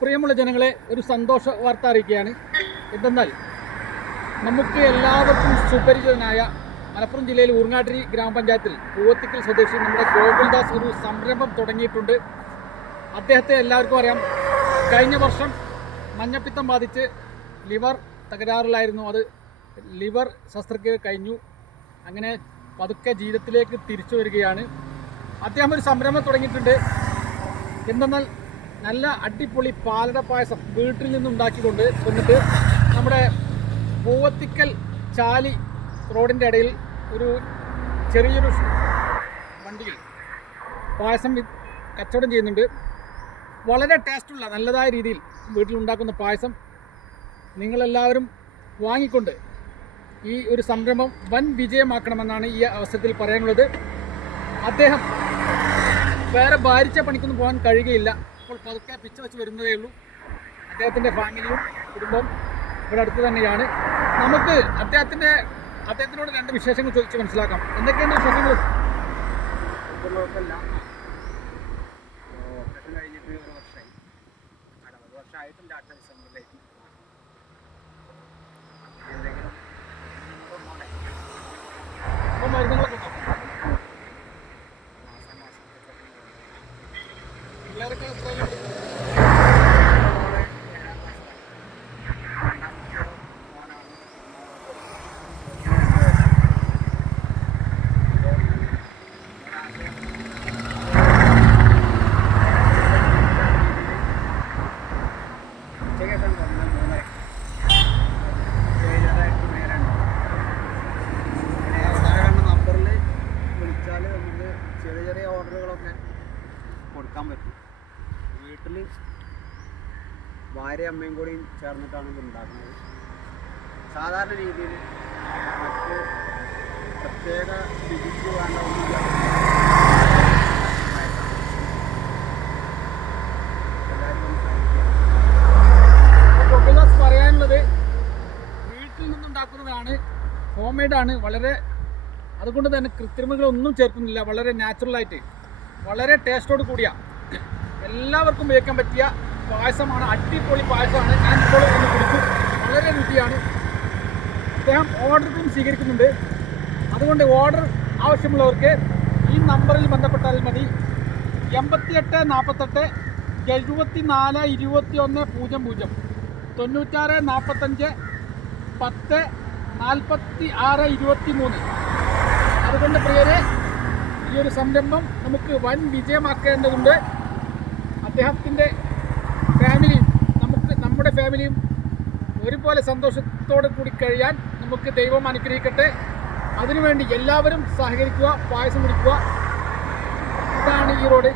പ്രിയമുള്ള ജനങ്ങളെ, ഒരു സന്തോഷ വാർത്ത അറിയിക്കുകയാണ്. എന്തെന്നാൽ നമുക്ക് എല്ലാവർക്കും സുപരിചിതനായ മലപ്പുറം ജില്ലയിൽ ഊർങ്ങാട്ടിരി ഗ്രാമപഞ്ചായത്തിൽ പൂവത്തിക്കൽ സ്വദേശി നമ്മുടെ ഗോകുൽദാസ് ഒരു സംരംഭം തുടങ്ങിയിട്ടുണ്ട്. അദ്ദേഹത്തെ എല്ലാവർക്കും അറിയാം. കഴിഞ്ഞ വർഷം മഞ്ഞപ്പിത്തം ബാധിച്ച് ലിവർ തകരാറിലായിരുന്നു. അത് ലിവർ ശസ്ത്രക്രിയ കഴിഞ്ഞു. അങ്ങനെ പതുക്കെ ജീവിതത്തിലേക്ക് തിരിച്ചു വരികയാണ്. അദ്ദേഹം ഒരു സംരംഭം തുടങ്ങിയിട്ടുണ്ട്. എന്തെന്നാൽ നല്ല അടിപൊളി പാലട പായസം വീട്ടിൽ നിന്നുണ്ടാക്കിക്കൊണ്ട് വന്നിട്ട് നമ്മുടെ പൂവത്തിക്കൽ ചാലി റോഡിൻ്റെ ഇടയിൽ ഒരു ചെറിയൊരു വണ്ടിയിൽ പായസം കച്ചവടം ചെയ്യുന്നുണ്ട്. വളരെ ടേസ്റ്റുള്ള നല്ലതായ രീതിയിൽ വീട്ടിലുണ്ടാക്കുന്ന പായസം നിങ്ങളെല്ലാവരും വാങ്ങിക്കൊണ്ട് ഈ ഒരു സംരംഭം വൻ വിജയമാക്കണമെന്നാണ് ഈ അവസരത്തിൽ പറയാനുള്ളത്. അദ്ദേഹം വേറെ ഭാരിച്ച പണിക്കൊന്നും പോകാൻ കഴിയുകയില്ല. ഇപ്പോൾ പതുക്കെ പിച്ച വെച്ച് വരുന്നതേ ഉള്ളൂ. അദ്ദേഹത്തിൻ്റെ ഫാമിലിയും കുടുംബം ഇവിടെ അടുത്ത് തന്നെയാണ്. നമുക്ക് അദ്ദേഹത്തിനോട് രണ്ട് വിശേഷങ്ങൾ ചോദിച്ച് മനസ്സിലാക്കാം. എന്തൊക്കെയാണ് വിശേഷങ്ങൾ? കുഴപ്പമില്ല. ഓപ്പറേഷൻ കഴിഞ്ഞിട്ട് ഒരു വർഷമായി. 60 വർഷമായിട്ടും അടുത്ത ഡിസംബറിലേക്ക് എന്തെങ്കിലും അപ്പോൾ മരുന്നുകളൊക്കെ ഉണ്ടോ? പിള്ളേരൊക്കെ എത്രയുണ്ട്? ചെറിയ ഓർഡറുകളൊക്കെ കൊടുക്കാൻ പറ്റും. വീട്ടിൽ ഭാര്യ അമ്മയും കൂടി ചേർന്നിട്ടാണ് ഇത് ഉണ്ടാക്കുന്നത്. സാധാരണ രീതിയിൽ മറ്റ് പ്രത്യേക രുചിക്ക് വേണ്ട ഒന്നുമില്ല. പറയാനുള്ളത് വീട്ടിൽ നിന്നുണ്ടാക്കുന്നതാണ്, ഹോം മെയ്ഡാണ്. വളരെ അതുകൊണ്ട് തന്നെ കൃത്രിമങ്ങളൊന്നും ചേർക്കുന്നില്ല. വളരെ നാച്ചുറലായിട്ട് വളരെ ടേസ്റ്റോട് കൂടിയ എല്ലാവർക്കും ഉപയോഗിക്കാൻ പറ്റിയ പായസമാണ്. അടിപൊളി പായസമാണ്. ഞാൻ ഇപ്പോൾ ഒന്ന് കുടിച്ചു. വളരെ രുചിയാണ്. അദ്ദേഹം ഓർഡറും സ്വീകരിക്കുന്നുണ്ട്. അതുകൊണ്ട് ഓർഡർ ആവശ്യമുള്ളവർക്ക് ഈ നമ്പറിൽ ബന്ധപ്പെട്ടാൽ മതി. 88 48 74 21 00 96 45 10 46 23. അതുകൊണ്ട് പ്രിയരെ, ഈ ഒരു സംരംഭം നമുക്ക് വൻ വിജയമാക്കേണ്ടതുണ്ട്. അദ്ദേഹത്തിൻ്റെ ഫാമിലിയും നമ്മുടെ ഫാമിലിയും ഒരുപോലെ സന്തോഷത്തോടെ കൂടി കഴിയാൻ നമുക്ക് ദൈവം അനുഗ്രഹിക്കട്ടെ. അതിനുവേണ്ടി എല്ലാവരും സഹകരിക്കുക, പായസം കുടിക്കുക. ഇതാണ് ഈ റോഡ്,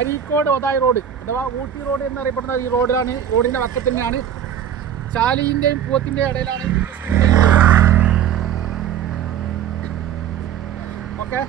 അരീക്കോട് ഒതായി റോഡ് അഥവാ ഊട്ടി റോഡ് എന്നറിയപ്പെടുന്ന ഈ റോഡിലാണ്. റോഡിൻ്റെ പക്കത്ത് തന്നെയാണ്. ചാലിൻ്റെയും പൂവത്തിൻ്റെയും ഇടയിലാണ്. ഓക്കെ.